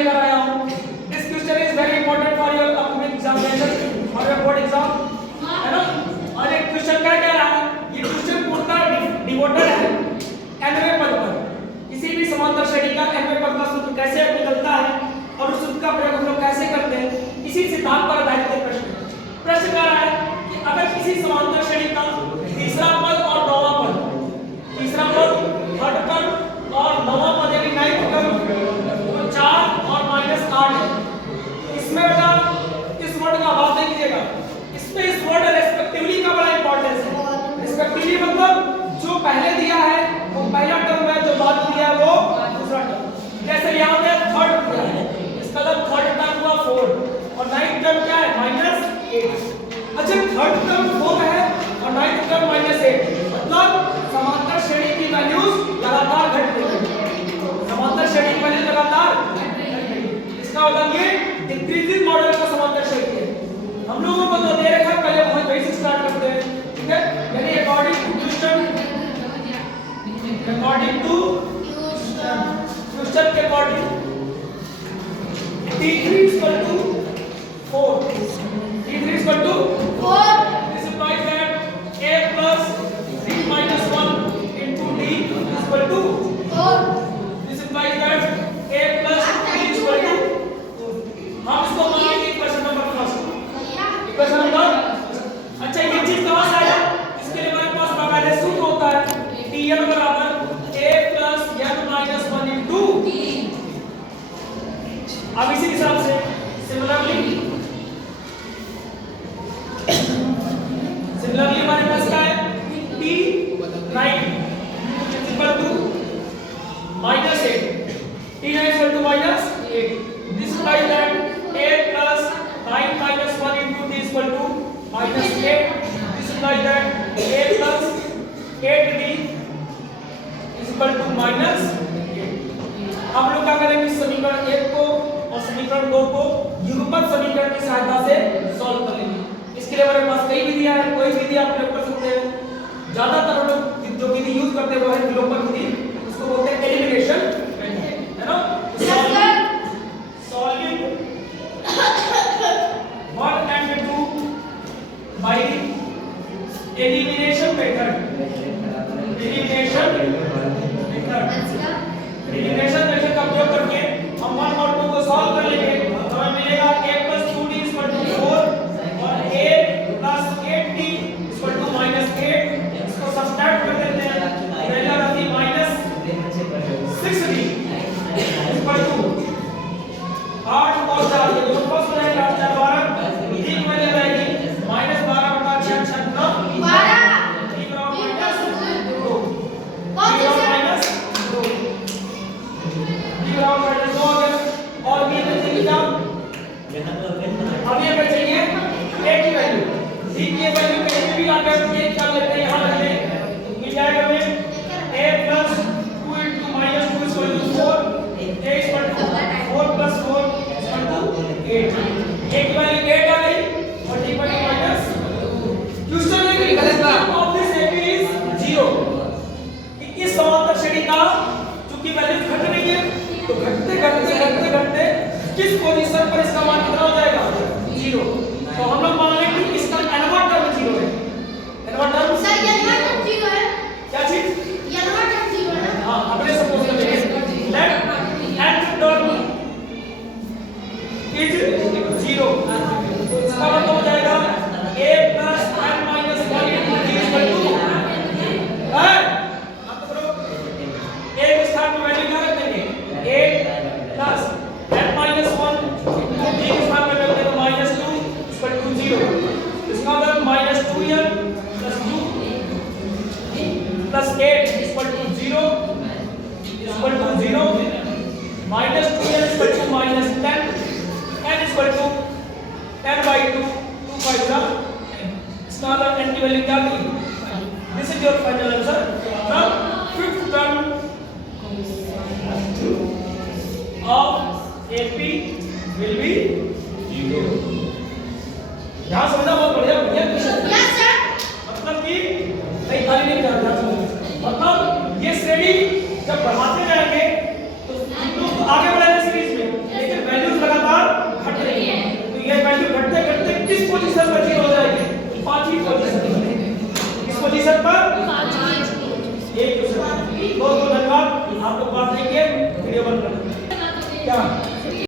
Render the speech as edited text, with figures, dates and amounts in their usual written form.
लेकर आया हूं। This question is very important for your upcoming examination और योर बोर्ड एग्जाम, है ना। और एक क्वेश्चन क्या कह रहा है, ये क्वेश्चन पूर्णतः डिवोटेड है nवें पद पर। किसी भी समांतर श्रेणी का nवें पद का सूत्र कैसे निकलता है और उस सूत्र का प्रयोग हम लोग कैसे करते हैं, इसी सिद्धांत पर आधारित एक प्रश्न है। प्रश्न कह रहा है कि अगर किसी समांतर श्रेणी का तीसरा पद और नौवां पद, तीसरा पद थर्ड पद और नौवां पद यानी नाइन्थ पद 4 और -8 है। इसमें बेटा इस वर्ड का अभाव नहीं कीजिएगा, इसमें इस वर्ड रेस्पेक्टिवली का बड़ा इंपॉर्टेंस है। रेस्पेक्टिवली मतलब जो पहले दिया है वो पहला टर्म है, जो बाद में दिया है वो दूसरा टर्म। जैसे यहाँ पे थर्ड दिया है, इसका मतलब थर्ड टर्म हुआ 4 और नाइन्थ टर्म क्या है -8। अच्छा थर्ड टर्म 4 है और नाइन्थ टर्म -8, मतलब समांतर श्रेणी की वैल्यूज लगातार घट रही है। समांतर श्रेणी की वैल्यू लगातार घट रही है, इसका मतलब ये डिक्रीजिंग मॉडल का समांतर श्रेणी है। हम लोगों को तो दे रखा, पहले बहुत बेसिक स्टार्ट करते हैं, ठीक है। यानी अकॉर्डिंग टू क्वेश्चन के according t3 equal to 4, t3 equal to 4, this implies that a plus 3 minus 1 into d is equal to 4, this implies that a plus 3 is equal to 2। हम इसको मानेंगे question number first, question number. अच्छा ये चीज कहां से आया, इसके लिए हमारे पास पहले सूत्र होता है tn बराबर a plus n minus 1 into d। अब इसी हिसाब से सिमिलरली हमारे पास क्या है t9 equal to -8, t9 equal to -8। this implies that a plus 9 minus 1 into d is equal to -8। this implies that a plus 8d is equal to -8। हम लोग क्या करेंगे, समीकरण 1 को और समीकरण 2 को युगपत समीकरण की सहायता से सॉल्व कर लेंगे। इसके लिए हमारे पास कई विधियां हैं, कोई विधि आप प्रयोग कर सकते हैं। ज्यादातर हम लोग जो विधि यूज करते हैं वो है विलोपन विधि, उसको बोलते हैं एलिमिनेशन, है ना। Solving 1 and 2 by elimination method, elimination method का उपयोग करके हम 1 और 2 को सॉल्व कर लेंगे। हमें मिलेगा a plus 2d is equal to 4 और a plus 8d is equal to -8। इसको सब्सट्रैक्ट कर देते हैं, वैल्यू आती -6d is equal to 8 और 4, ये दोनों प्लस हो जाएगा, 4 12 d की वैल्यू आएगी -12 बटा 6 6 12 और ये बचेगी क्या, अब ये बचेगी a की वैल्यू, d की वैल्यू कहीं पे भी लाकर ये कर लेते हैं, यहां रख लें, मिल जाएगा हमें a plus 2 into -2 is equal to 4, a is equal to 4 plus 4 is equal to 8। a की वैल्यू 8 आ गई और d की वैल्यू -2। क्वेश्चन में भी गलत बात, ऑफ दिस a is 0। इस समांतर श्रेणी का चूंकि वैल्यू घट रही है तो घटते किस पोजीशन पर इसका मान कितना हो जाएगा 0। तो हम लोग मान लें कि इसका nवां टर्म 0 है। nवां टर्म सर nवां टर्म 0 है, क्या चीज nवां टर्म 0 है ना। हां अपने सपोज कर लेंगे लेट nth टर्म इज 0, तो इसका मतलब हो जाएगा a plus n minus 1 into d is equal to है। अब करो a के स्थान पर वैल्यू क्या रख देंगे, a plus n minus 1 into d के स्थान पर रख देंगे -2 is equal to 0। इसका मतलब -2n plus 2 plus 8 is equal to 0 is equal to 0, -2n is equal to -10, n is equal to 10/2, 2 5 जा, इसका मतलब n की वैल्यू क्या होगी। This is your final answer. Now fifth term of AP will be 0। यहाँ समझना बहुत बढ़िया क्वेश्चन। Yes sir. मतलब कि नहीं खाली नहीं कर रहा, मतलब ये श्रेणी जब बढ़ाते जाएंगे तो हम लोग आगे बढ़ेंगे सीरीज में, लेकिन पोजीशन पर 0 हो जाएगी, पांचवी पोजीशन, इस पोजीशन पर एक क्वेश्चन। बहुत बहुत धन्यवाद, आप लोग बात नहीं किए, वीडियो बंद कर दो। क्या